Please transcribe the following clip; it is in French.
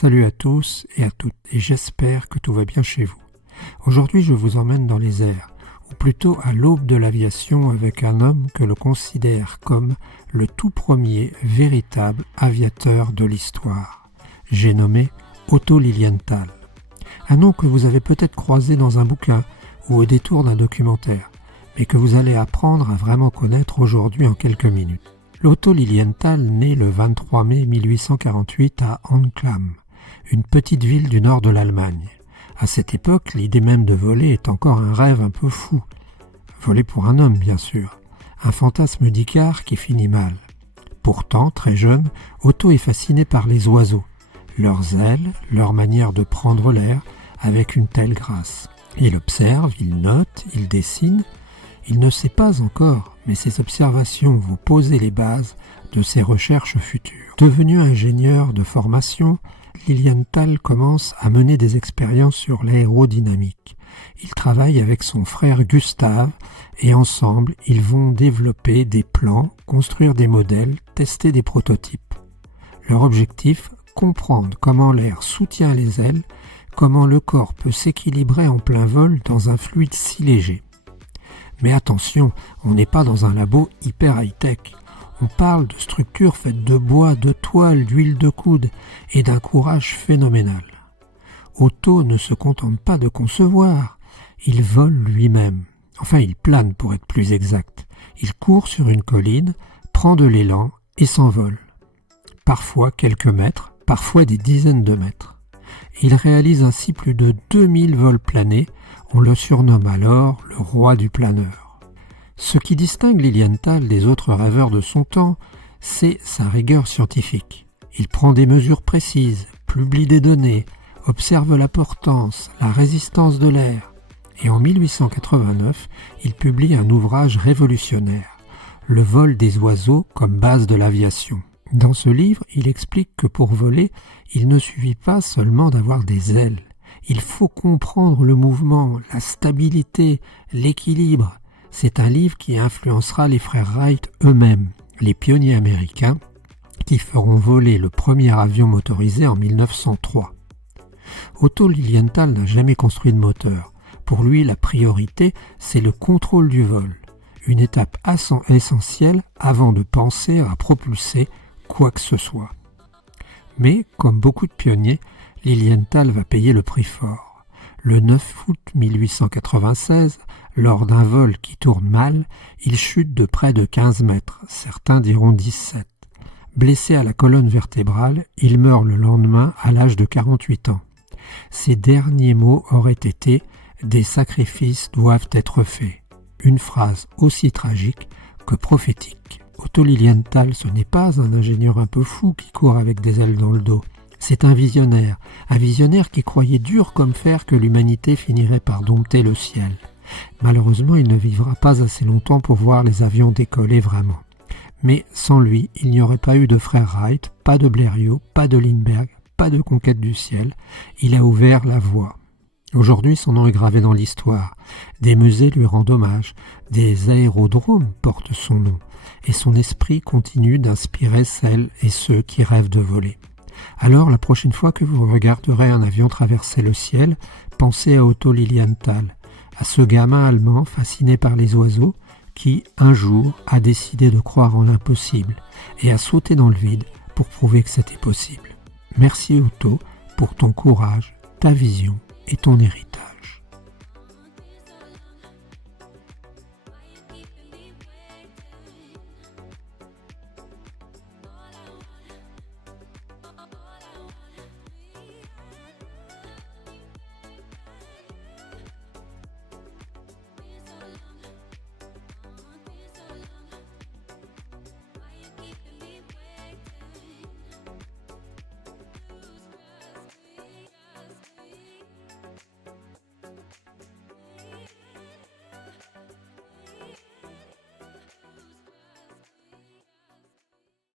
Salut à tous et à toutes, et j'espère que tout va bien chez vous. Aujourd'hui, je vous emmène dans les airs, ou plutôt à l'aube de l'aviation avec un homme que l'on considère comme le tout premier véritable aviateur de l'histoire. J'ai nommé Otto Lilienthal. Un nom que vous avez peut-être croisé dans un bouquin ou au détour d'un documentaire, mais que vous allez apprendre à vraiment connaître aujourd'hui en quelques minutes. Otto Lilienthal naît le 23 mai 1848 à Anklam, une petite ville du nord de l'Allemagne. À cette époque, l'idée même de voler est encore un rêve un peu fou. Voler pour un homme, bien sûr. Un fantasme d'Icare qui finit mal. Pourtant, très jeune, Otto est fasciné par les oiseaux, leurs ailes, leur manière de prendre l'air avec une telle grâce. Il observe, il note, il dessine. Il ne sait pas encore, mais ses observations vont poser les bases de ses recherches futures. Devenu ingénieur de formation, Lilienthal commence à mener des expériences sur l'aérodynamique. Il travaille avec son frère Gustave et ensemble, ils vont développer des plans, construire des modèles, tester des prototypes. Leur objectif, comprendre comment l'air soutient les ailes, comment le corps peut s'équilibrer en plein vol dans un fluide si léger. Mais attention, on n'est pas dans un labo hyper high-tech. On parle de structures faites de bois, de toile, d'huile de coude et d'un courage phénoménal. Otto ne se contente pas de concevoir, il vole lui-même. Enfin, il plane pour être plus exact. Il court sur une colline, prend de l'élan et s'envole. Parfois quelques mètres, parfois des dizaines de mètres. Il réalise ainsi plus de 2000 vols planés. On le surnomme alors le roi du planeur. Ce qui distingue Lilienthal des autres rêveurs de son temps, c'est sa rigueur scientifique. Il prend des mesures précises, publie des données, observe la portance, la résistance de l'air. Et en 1889, il publie un ouvrage révolutionnaire, Le vol des oiseaux comme base de l'aviation. Dans ce livre, il explique que pour voler, il ne suffit pas seulement d'avoir des ailes. Il faut comprendre le mouvement, la stabilité, l'équilibre. C'est un livre qui influencera les frères Wright eux-mêmes, les pionniers américains, qui feront voler le premier avion motorisé en 1903. Otto Lilienthal n'a jamais construit de moteur. Pour lui, la priorité, c'est le contrôle du vol, une étape essentielle avant de penser à propulser quoi que ce soit. Mais, comme beaucoup de pionniers, Lilienthal va payer le prix fort. Le 9 août 1896, lors d'un vol qui tourne mal, il chute de près de 15 mètres, certains diront 17. Blessé à la colonne vertébrale, il meurt le lendemain à l'âge de 48 ans. Ses derniers mots auraient été « Des sacrifices doivent être faits ». Une phrase aussi tragique que prophétique. Otto Lilienthal, ce n'est pas un ingénieur un peu fou qui court avec des ailes dans le dos. C'est un visionnaire qui croyait dur comme fer que l'humanité finirait par dompter le ciel. Malheureusement, il ne vivra pas assez longtemps pour voir les avions décoller vraiment. Mais sans lui, il n'y aurait pas eu de frère Wright, pas de Blériot, pas de Lindbergh, pas de conquête du ciel. Il a ouvert la voie. Aujourd'hui, son nom est gravé dans l'histoire. Des musées lui rendent hommage, des aérodromes portent son nom, et son esprit continue d'inspirer celles et ceux qui rêvent de voler. Alors, la prochaine fois que vous regarderez un avion traverser le ciel, pensez à Otto Lilienthal, à ce gamin allemand fasciné par les oiseaux qui, un jour, a décidé de croire en l'impossible et a sauté dans le vide pour prouver que c'était possible. Merci Otto pour ton courage, ta vision et ton héritage.